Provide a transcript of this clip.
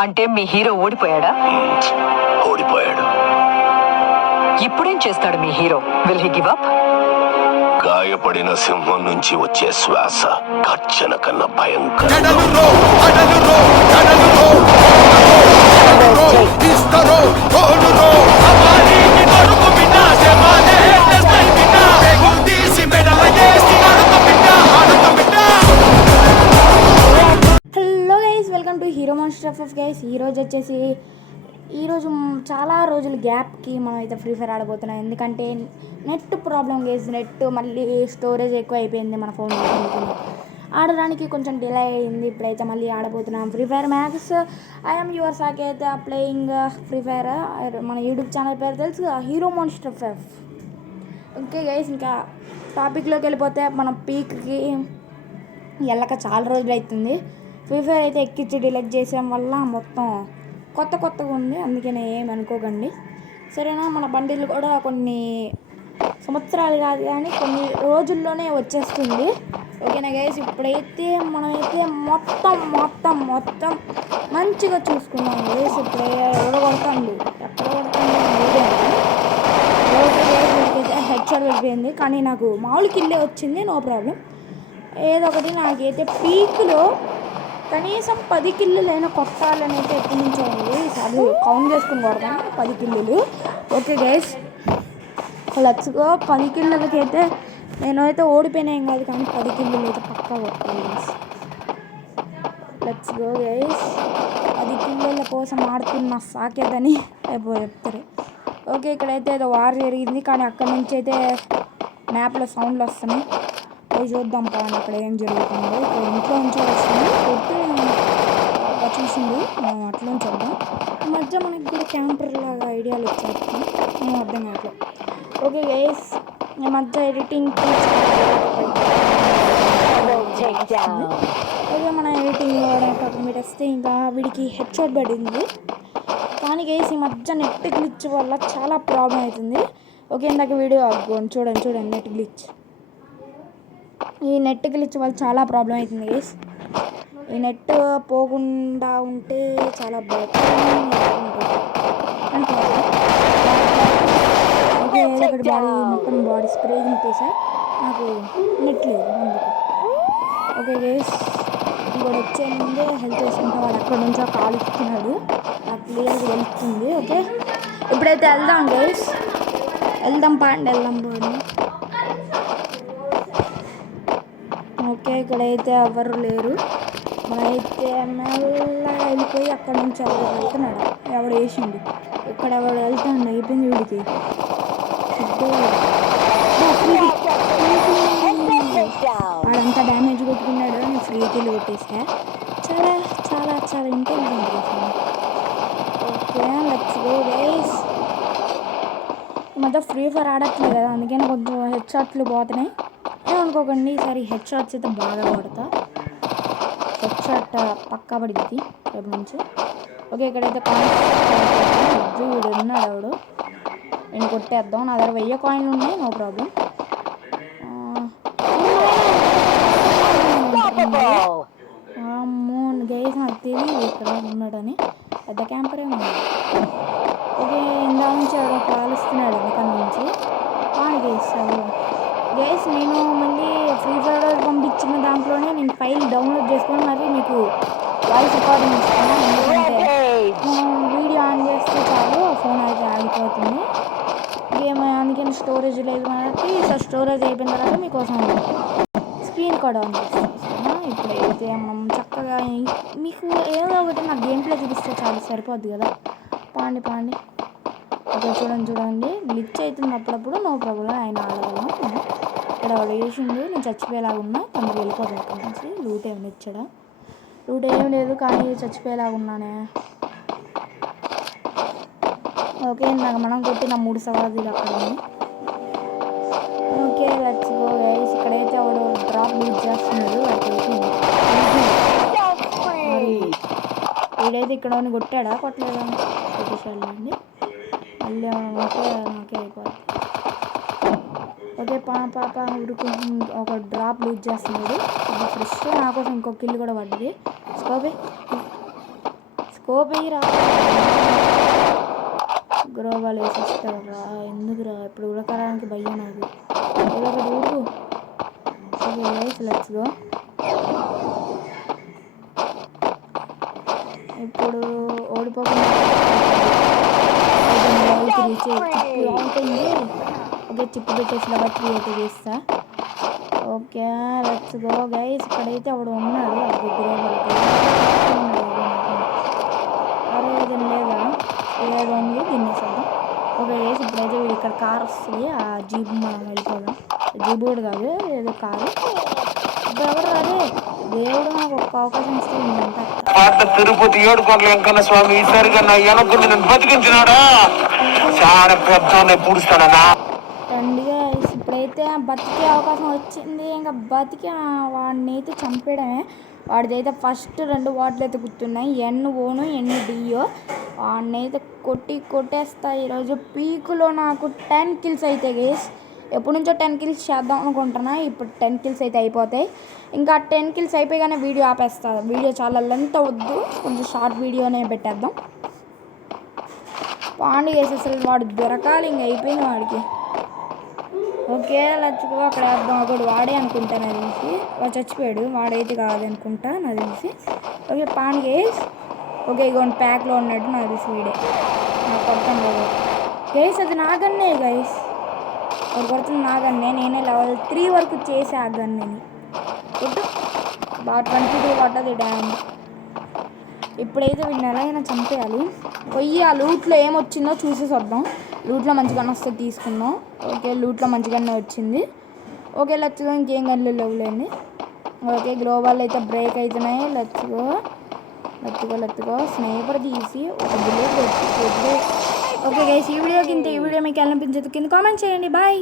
అంటే మీ హీరో ఓడిపోయాడా? ఓడిపోయాడు. ఇప్పుడేం చేస్తాడు మీ hero? Will he give up? గాయపడిన సింహం నుంచి వచ్చే శ్వాస గర్జన కన్నా భయంకరం. Hello guys, welcome to hero master FF guys. ఈరోజు చాలా రోజుల గ్యాప్కి మనం అయితే ఫ్రీ ఫైర్ ఆడబోతున్నాం. ఎందుకంటే నెట్ ప్రాబ్లం గైస్. నెట్ మళ్ళీ స్టోరేజ్ ఎక్కువ అయిపోయింది మన ఫోన్. ఆడడానికి కొంచెం డిలే అయింది. ఇప్పుడైతే మళ్ళీ ఆడబోతున్నాం free fire max. I'm your Saketh playing free fire. మన యూట్యూబ్ ఛానల్ పేరు తెలుసు, hero master FF. Okay guys, ఇంకా టాపిక్లోకి వెళ్ళిపోతే మనం పీక్కి వెళ్ళక చాలా రోజులు అవుతుంది. ఫ్రీ ఫైర్ అయితే ఎక్కించి డిలీట్ చేసాం వల్ల మొత్తం కొత్తగా ఉంది. అందుకనే ఏమనుకోకండి, సరేనా? మన బండిలు కూడా కొన్ని సంవత్సరాలు కాదు కానీ కొన్ని రోజుల్లోనే వచ్చేస్తుంది. ఓకేనా గైస్? ఇప్పుడైతే మనమైతే మొత్తం మంచిగా చూసుకున్నాం గైస్. ఇప్పుడు ఎవరు కొడతాండి, ఎక్కడ కొడతాండి హెడ్ షాట్ వెళ్ళిపోయింది. కానీ నాకు మామూలు కిల్లే వచ్చింది, నో ప్రాబ్లం. ఏదో ఒకటి నాకైతే పీక్లో కనీసం 10 కిల్లులైనా కొట్టాలని అయితే ఎప్పటి నుంచో ఉంది. అది కౌంట్ చేసుకుని కొడతాను 10 కిల్లులు. Okay guys, let's go. 10 కిల్లులకి అయితే నేనైతే ఓడిపోయినా ఏం కాదు, కానీ 10 కిల్లులు అయితే పక్కా కొట్టాలి గైస్. Let's go guys. 10 కిల్లుల కోసం ఆడుతున్న సాకేదని చెప్తారు. ఓకే, ఇక్కడైతే ఏదో వార్ జరిగింది, కానీ అక్కడ నుంచి అయితే మ్యాప్లో సౌండ్లు వస్తున్నాయి. పోయి చూద్దాం పాని అక్కడ ఏం జరుగుతుందో. ఇక్కడ ఇంట్లో నుంచి వస్తుంది కొట్టి చూసింది, మనం అట్లా చూద్దాం. ఈ మధ్య మనకి కూడా క్యాంపర్ లాగా ఐడియాలు వచ్చేస్తాం, మేము అర్థం కావట్లేదు. ఓకే గైస్, ఈ మధ్య ఎడిటింగ్కి ఓకే, మన ఎడిటింగ్ పక్కన పెట్టేస్తే ఇంకా వీడికి హెడ్ షాట్ పడింది. కానీ గైస్ ఈ మధ్య నెట్ గ్లిచ్ వల్ల చాలా ప్రాబ్లం అవుతుంది. ఓకే, ఇందాక వీడియో చూడండి నెట్ గ్లిచ్. ఈ నెట్ గ్లిచ్ వల్ల చాలా ప్రాబ్లం అవుతుంది గైస్. ఈ నెట్ పోకుండా ఉంటే చాలా బెటర్. ఓకే, ఏదో ఒకటి మొత్తం బాడీ స్ప్రే తింటేసా, నాకు నెట్ లేదు అందుకు. ఓకే గైస్, ఇంకోటి వచ్చే ముందే హెల్త్ వేసుకుంటే వాడు అక్కడ నుంచో కాలు ఇస్తున్నాడు, నాకు క్లియర్గా వెళ్తుంది. ఓకే, ఇప్పుడైతే వెళ్దాం గైస్, వెళ్దాం పోండి. ఓకే, ఇక్కడైతే ఎవరు లేరు. మనమైతే మెల్లగా వెళ్ళిపోయి అక్కడ నుంచి ఎవరు వెళ్తున్నాడు, ఎవడు వేసిండు, ఇక్కడ ఎవడు వెళ్తాడు, అయిపోయింది వీడికి. వాడంతా డ్యామేజ్ కొట్టుకున్నాడు, నేను ఫ్రీ కిల్ కొట్టేసా. చాలా intelligent. Okay, let's go guys. ఈ మధ్య ఫ్రీ ఫైర్ ఆడట్లేదు కదా, అందుకని కొంచెం హెడ్ షాట్లు పోతున్నాయి. ఏమనుకోకండి, ఈసారి హెడ్ షాట్స్ అయితే బాగా కొడతా. హెడ్ షాట్ పక్కా పడిద్ది రేపు నుంచి. ఓకే, ఇక్కడైతే కాయిన్స్ వీడు ఉన్నాడు, ఎవడు నేను కొట్టేద్దాం. నా దగ్గర 1000 కాయిన్లు ఉన్నాయి, నో ప్రాబ్లం. అమ్మో గైస్, నాకు తెలియదు ఇక్కడ ఉన్నాడని, పెద్ద క్యాంపరే ఉన్నాడు. ఓకే, ఇందా నుంచి ఎవడో కాలుస్తున్నాడు వెనకాల నుంచి. కానీ గైస్ నేను మళ్ళీ ఫ్రీ ఫైర్ పంపించిన దాంట్లోనే నేను ఫైల్ డౌన్లోడ్ చేసుకొని మరి మీకు వాయిస్ రికార్డింగ్ ఇస్తాను. ఎందుకంటే మనం వీడియో ఆన్ చేస్తే చాలు ఫోన్ అయితే ఆగిపోతుంది గేమ్. అందుకని స్టోరేజ్ లేదు కాబట్టి, సో స్టోరేజ్ అయిపోయిన తర్వాత మీకోసం స్క్రీన్ కార్డ్ ఆన్ చేస్తాను. ఇప్పుడైతే మనం చక్కగా మీకు ఏదో ఒకటి నా గేమ్ ప్లే చూపిస్తే చాలు, సరిపోద్ది కదా. పాండి. ఓకే, చూడండి గ్లిచ్ అవుతుంది అప్పుడప్పుడు, నో ప్రాబ్లం, ఆయన ఆడగలను. ఇక్కడ వేసిండు, నేను చచ్చిపోయేలాగా ఉన్నా, తొందరగా వెళ్ళిపోతాను ఇక్కడ నుంచి. లూట్ ఏమైనా ఇచ్చాడా? లూట్ ఏం లేదు, కానీ చచ్చిపోయేలాగా ఉన్నానే. ఓకే, నాకు మనం కొట్టిన 3 సవారీలు అక్కడ ఉంది. Okay, let's go guys. ఇక్కడైతే వాడు డ్రాప్ లూట్ చేస్తున్నాడు, మరి వీడైతే ఇక్కడ కొట్టాడా కొట్టలేదా? కొట్టేసాడండి. మళ్ళీ ఏమైనా ఉంటే నాకే అయిపోద్ది. ఓకే, పాప ఉడుకు ఒక డ్రాప్ లూజ్ చేస్తున్నాడు, ఫ్రెష్. నా కోసం ఇంకో కిల్ కూడా పడ్డది. స్కోప్ వేయరా, గ్లోబల్ వేసిస్తారా, ఎందుకురా ఇప్పుడు ఉడకడానికి భయం నాకు. ఏదో ఒకటి ఊరు. Okay guys let's go. ఇప్పుడు ఓడిపోకుండా ఓకే చిప్పు పెట్టేసి లెవెల్ 3 అయితే చేస్తా. Okay let's go guys. ఇక్కడైతే అప్పుడు ఉన్నాడు అది గ్లోబల్. అరే ఏదైనా లేదా, ఏదో ఉంది తినేసేద్దాం. ఓకే గైస్ ఇప్పుడైతే వీడు ఇక్కడ కార్ వస్తుంది, ఆ జీబ్ మనం వెళ్ళిపోదాం. జీబ్ కూడా కాదు ఏదో కారు. ఎవరు అదే దేవుడు నాకు ఒక్క అవకాశం ఇస్తే ఉందంట. తిరుపతి ఏడుకోట్ల వెంకన్న స్వామి ఈసారిగా నా వెనకుండా నేను బతికించినాడా, చాలా పెద్ద పూడుస్తాడన్నా. రండి గైస్ ఇప్పుడైతే బతికే అవకాశం వచ్చింది. ఇంకా బతికి వాడిని అయితే చంపేయడమే. వాడిదైతే ఫస్ట్ 2 వార్డులు అయితే గుర్తున్నాయి, NOను NDO. వాడిని అయితే కొట్టేస్తా ఈరోజు. పీకులో నాకు 10 కిల్స్ అయితే గైస్. ఎప్పటి నుంచో 10 కిల్స్ చేద్దాం అనుకుంటున్నా, ఇప్పుడు 10 కిల్స్ అయితే అయిపోతాయి. ఇంకా 10 కిల్స్ అయిపోయిగానే వీడియో ఆపేస్తా. వీడియో చాలా లెంత్ అవద్దు, కొంచెం షార్ట్ వీడియోనే పెట్టేద్దాం. పాండు వేసి అసలు వాడు దొరకాలి, ఇంక అయిపోయింది వాడికి. ఓకే లచ్చుకో అక్కడ వేద్దాం. ఒకడు వాడే అనుకుంటా నాకు తెలిసి, వాడు చచ్చిపోయాడు, వాడైతే కాదనుకుంటా నాకు తెలిసి. Okay Pandu gas. ఓకే ఇగోండి ప్యాక్లో ఉన్నాడు నాకు తెలిసి వీడే. నాకు కొడతాను లేదు గైస్, అది నాగన్నే గైస్. వాడు కొడుతుంది నాగన్నే. నేనే లెవెల్ 3 వరకు చేసే ఆ గన్నని కొట్టు బాగా 22 పడ్డది డ్యామ్. ఇప్పుడైతే వీడిని ఎలాగైనా చంపేయాలి. పోయి ఆ లూట్లో ఏమొచ్చిందో చూసేసి వద్దాం. లూట్లో మంచి గన్ వస్తే తీసుకుందాం. ఓకే లూట్లో మంచి గన్నే వచ్చింది. ఓకే లచ్చుగా ఇంకేం గన్లు లేవులేండి. ఓకే గ్లోబల్ అయితే బ్రేక్ అవుతున్నాయి. లచ్చుగో స్నేపర్ తీసి ఒక బుల్లెట్ వచ్చి. ఓకే గైస్ ఈ వీడియోకి ఇంత. ఈ వీడియో మీకు ఎలా అనిపించదు కింద కామెంట్ చేయండి. బాయ్.